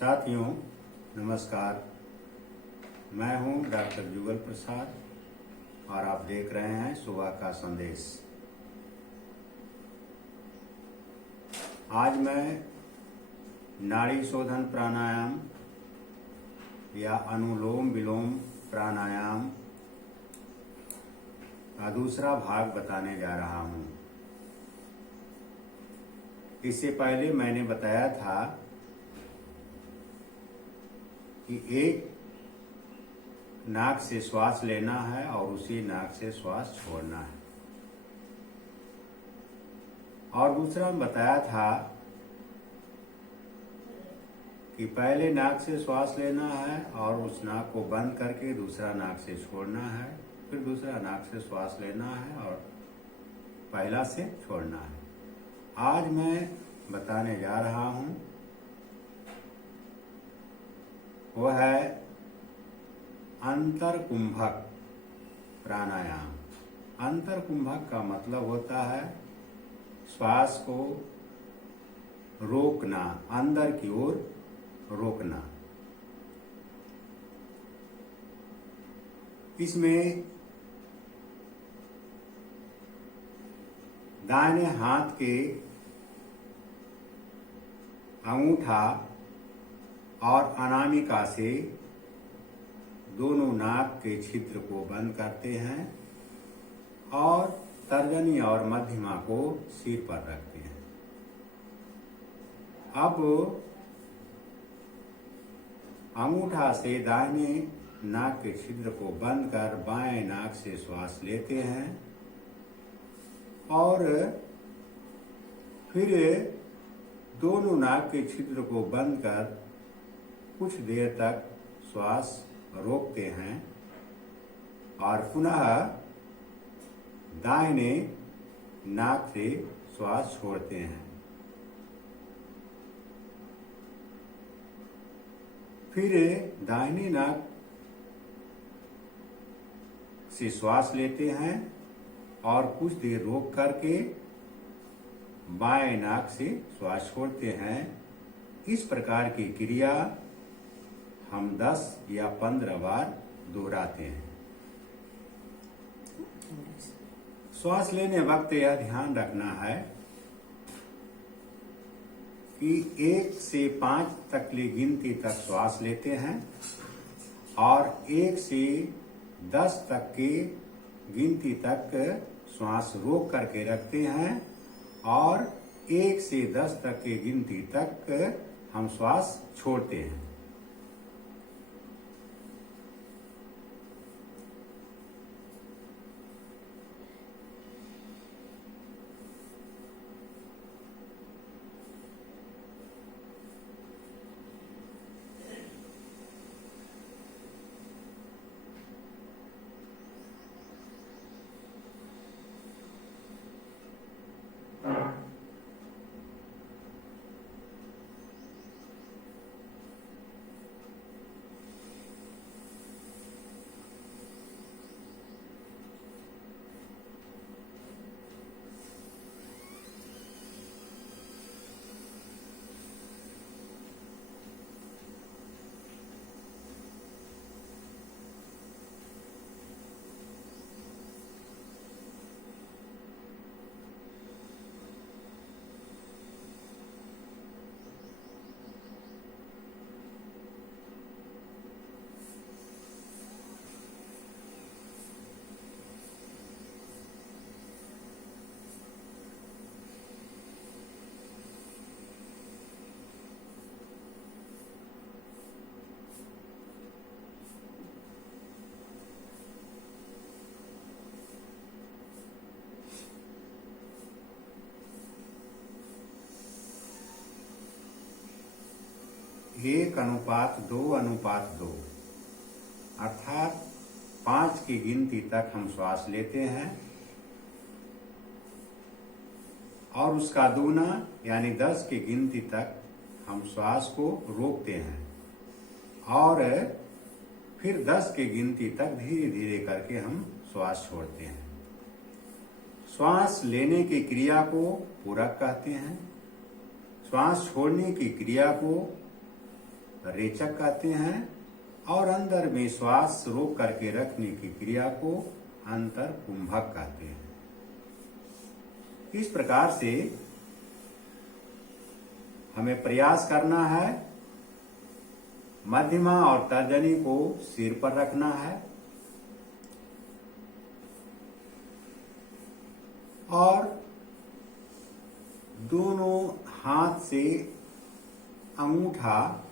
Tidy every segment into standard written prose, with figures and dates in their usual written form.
साथियों नमस्कार। मैं हूं डॉक्टर जुगल प्रसाद और आप देख रहे हैं सुबह का संदेश। आज मैं नाड़ी शोधन प्राणायाम या अनुलोम विलोम प्राणायाम का दूसरा भाग बताने जा रहा हूं। इससे पहले मैंने बताया था कि एक नाक से श्वास लेना है और उसी नाक से श्वास छोड़ना है, और दूसरा बताया था कि पहले नाक से श्वास लेना है और उस नाक को बंद करके दूसरा नाक से छोड़ना है, फिर दूसरा नाक से श्वास लेना है और पहला से छोड़ना है। आज मैं बताने जा रहा हूं वह है अंतरकुंभक प्राणायाम। अंतरकुंभक का मतलब होता है श्वास को रोकना, अंदर की ओर रोकना। इसमें दाहिने हाथ के अंगूठा और अनामिका से दोनों नाक के छिद्र को बंद करते हैं और तर्जनी और मध्यमा को सिर पर रखते हैं। अब अंगूठा से दाहिने नाक के छिद्र को बंद कर बाएं नाक से श्वास लेते हैं और फिर दोनों नाक के छिद्र को बंद कर कुछ देर तक श्वास रोकते हैं और पुनः दाहिने नाक से श्वास छोड़ते हैं। फिर दाहिने नाक से श्वास लेते हैं और कुछ देर रोक करके बाएं नाक से श्वास छोड़ते हैं। इस प्रकार की क्रिया हम 10 या 15 बार दोहराते हैं। श्वास लेने वक्त यह ध्यान रखना है कि 1 से 5 तक की गिनती तक श्वास लेते हैं और 1 से 10 तक की गिनती तक श्वास रोक करके रखते हैं और 1 से 10 तक की गिनती तक हम श्वास छोड़ते हैं। एक अनुपात 2:2 अर्थात 5 की गिनती तक हम श्वास लेते हैं और उसका दूना यानी 10 की गिनती तक हम श्वास को रोकते हैं और फिर 10 की गिनती तक धीरे धीरे करके हम श्वास छोड़ते हैं। श्वास लेने की क्रिया को पूरक कहते हैं। श्वास छोड़ने की क्रिया को रेचक कहते हैं और अंदर में श्वास रोक करके रखने की क्रिया को अंतर कुंभक कहते हैं। इस प्रकार से हमें प्रयास करना है, मध्यमा और तर्जनी को सिर पर रखना है और दोनों हाथ से अंगूठा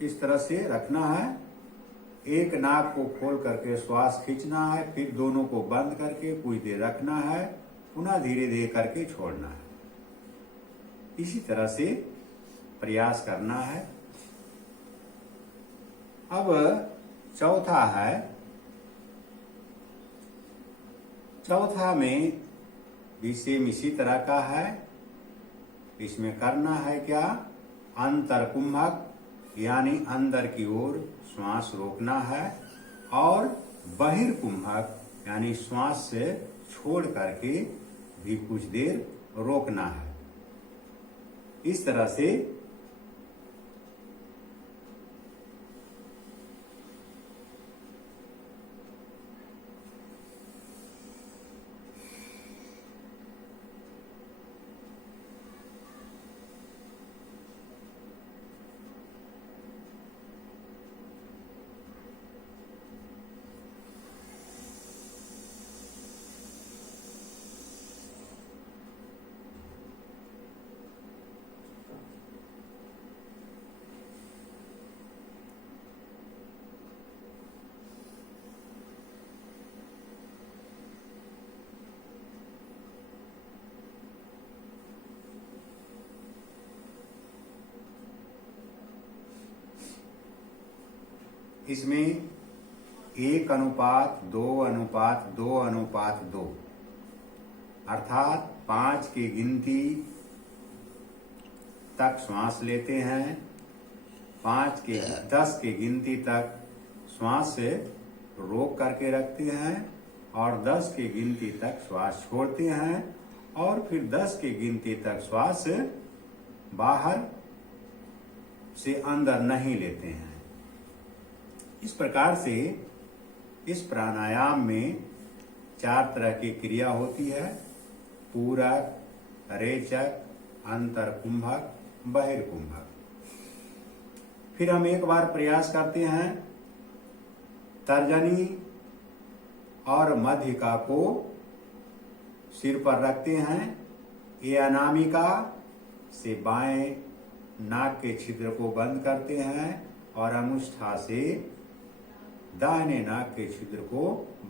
इस तरह से रखना है। एक नाक को खोल करके श्वास खींचना है, फिर दोनों को बंद करके कुछ देर रखना है, पुनः धीरे धीरे करके छोड़ना है। इसी तरह से प्रयास करना है। अब चौथा है, चौथा में भी सेम इसी तरह का है। इसमें करना है क्या, अंतर कुंभक यानी अंदर की ओर श्वास रोकना है और बहिर्कुंभक यानी श्वास से छोड़ करके भी कुछ देर रोकना है। इस तरह से इसमें 1:2:2:2 अर्थात 5 की गिनती तक श्वास लेते हैं, 10 की गिनती तक श्वास से रोक करके रखते हैं और 10 की गिनती तक श्वास छोड़ते हैं और फिर 10 की गिनती तक श्वास बाहर से अंदर नहीं लेते हैं। इस प्रकार से इस प्राणायाम में 4 तरह की क्रिया होती है, पूरक, रेचक, अंतर कुंभक, बहिर्कुंभक। फिर हम एक बार प्रयास करते हैं, तर्जनी और मध्यिका को सिर पर रखते हैं, ये अनामिका से बाएं नाक के छिद्र को बंद करते हैं और अंगुष्ठा से दाहिने नाक के छिद्र को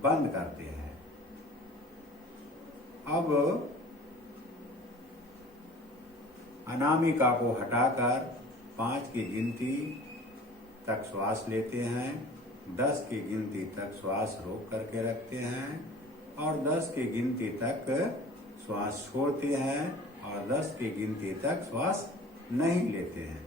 बंद करते हैं। अब अनामिका को हटाकर 5 की गिनती तक श्वास लेते हैं, 10 की गिनती तक श्वास रोक करके रखते हैं और 10 की गिनती तक श्वास छोड़ते हैं और 10 की गिनती तक श्वास नहीं लेते हैं।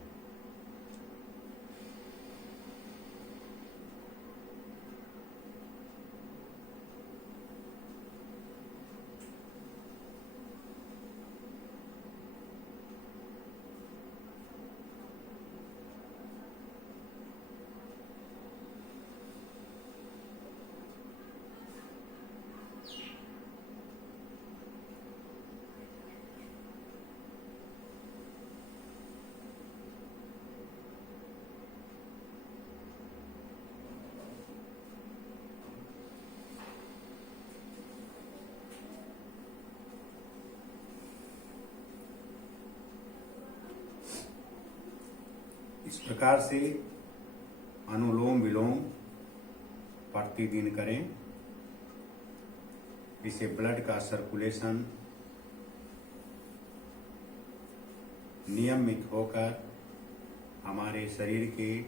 इस प्रकार से अनुलोम विलोम प्रतिदिन करें। इससे ब्लड का सर्कुलेशन नियमित होकर हमारे शरीर के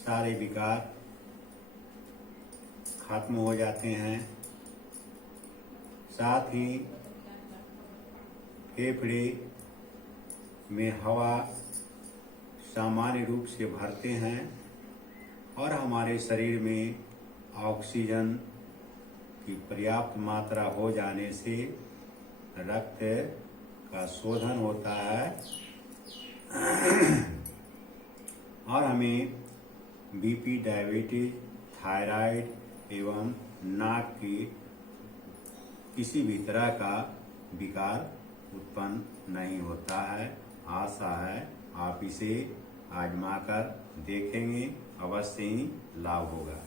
सारे विकार खत्म हो जाते हैं। साथ ही फेफड़े में हवा सामान्य रूप से भरते हैं और हमारे शरीर में ऑक्सीजन की पर्याप्त मात्रा हो जाने से रक्त का शोधन होता है और हमें बीपी, डायबिटीज, थायराइड एवं नाक की किसी भी तरह का विकार उत्पन्न नहीं होता है। आशा है आप इसे आजमाकर देखेंगे, अवश्य ही लाभ होगा।